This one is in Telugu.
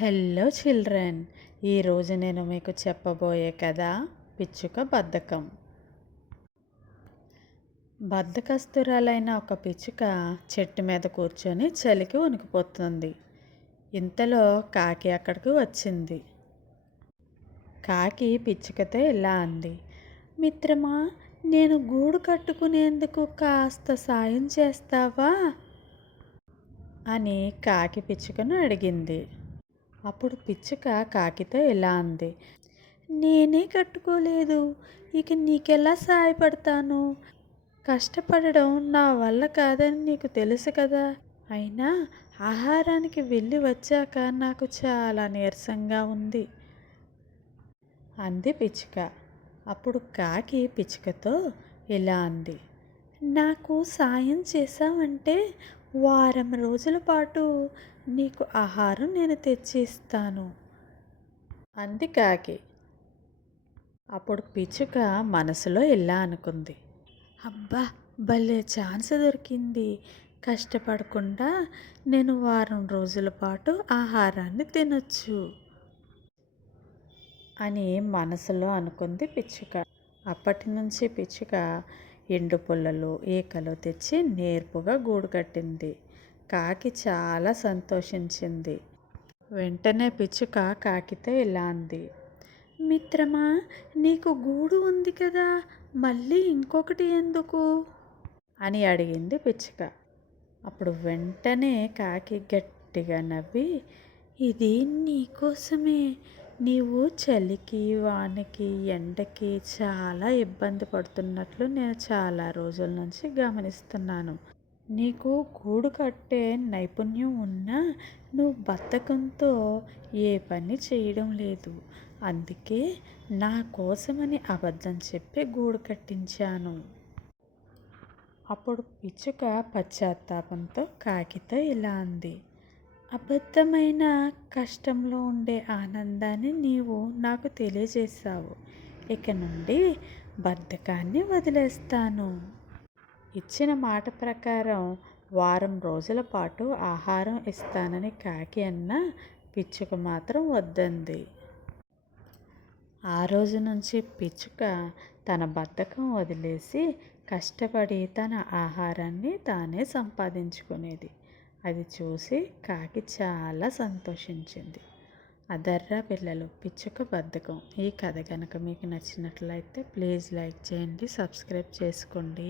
హలో చిల్డ్రన్ ఈరోజు నేను మీకు చెప్పబోయే కథ పిచ్చుక బద్ధకం. బద్ధకస్తురాలైన ఒక పిచ్చుక చెట్టు మీద కూర్చొని చలికి వణికిపోతుంది. ఇంతలో కాకి అక్కడికి వచ్చింది. కాకి పిచ్చుకతో ఇలా అంది మిత్రమా నేను గూడు కట్టుకునేందుకు కాస్త సాయం చేస్తావా? అని కాకి పిచ్చుకను అడిగింది. అప్పుడు పిచ్చుక కాకితో ఇలా అంది. నేనే కట్టుకోలేదు. ఇక నీకెలా సహాయపడతాను కష్టపడడం నా వల్ల కాదని నీకు తెలుసు కదా. అయినా ఆహారానికి వెళ్ళి వచ్చాక నాకు చాలా నీరసంగా ఉంది అంది పిచ్చుక. అప్పుడు కాకి పిచ్చుకతో ఇలా అంది. నాకు సాయం చేసావంటే వారం రోజుల పాటు నీకు ఆహారం నేను తెచ్చి ఇస్తాను అంది కాకి. అప్పుడు పిచ్చుక మనసులో ఇలా అనుకుంది. అబ్బా భలే ఛాన్స్ దొరికింది. కష్టపడకుండా నేను వారం రోజుల పాటు ఆహారాన్ని తినొచ్చు అని మనసులో అనుకుంది పిచ్చుక. అప్పటి నుంచి పిచ్చుక ఎండు పుల్లలు ఈకలు తెచ్చి నేర్పుగా గూడు కట్టింది. కాకి చాలా సంతోషించింది. వెంటనే పిచ్చుక కాకితో ఇలా అంది. మిత్రమా నీకు గూడు ఉంది కదా మళ్ళీ ఇంకొకటి ఎందుకు? అని అడిగింది పిచ్చుక. అప్పుడు వెంటనే కాకి గట్టిగా నవ్వి ఇది నీకోసమే నీవు చలికి వానకి ఎండకి చాలా ఇబ్బంది పడుతున్నట్లు నేను చాలా రోజుల నుంచి గమనిస్తున్నాను. నీకు గూడు కట్టే నైపుణ్యం ఉన్నా నువ్వు బద్ధకంతో ఏ పని చేయడం లేదు. అందుకే నా కోసమని అబద్ధం చెప్పి గూడు కట్టించాను. అప్పుడు పిచ్చుక పశ్చాత్తాపంతో కాకితో ఇలా అంది. అబద్ధమైన కష్టంలో ఉండే ఆనందాన్ని నీవు నాకు తెలియజేశావు. ఇక నుండి బద్ధకాన్ని వదిలేస్తాను. ఇచ్చిన మాట ప్రకారం వారం రోజుల పాటు ఆహారం ఇస్తానని కాకి అన్న పిచ్చుక మాత్రం వద్దంది. ఆ రోజు నుంచి పిచ్చుక తన బద్ధకం వదిలేసి కష్టపడి తన ఆహారాన్ని తానే సంపాదించుకునేది. అది చూసి కాకి చాలా సంతోషించింది. అదర్రా పిల్లలు పిచ్చుక బద్ధకం. ఈ కథ కనుక మీకు నచ్చినట్లయితే ప్లీజ్ లైక్ చేయండి సబ్స్క్రైబ్ చేసుకోండి.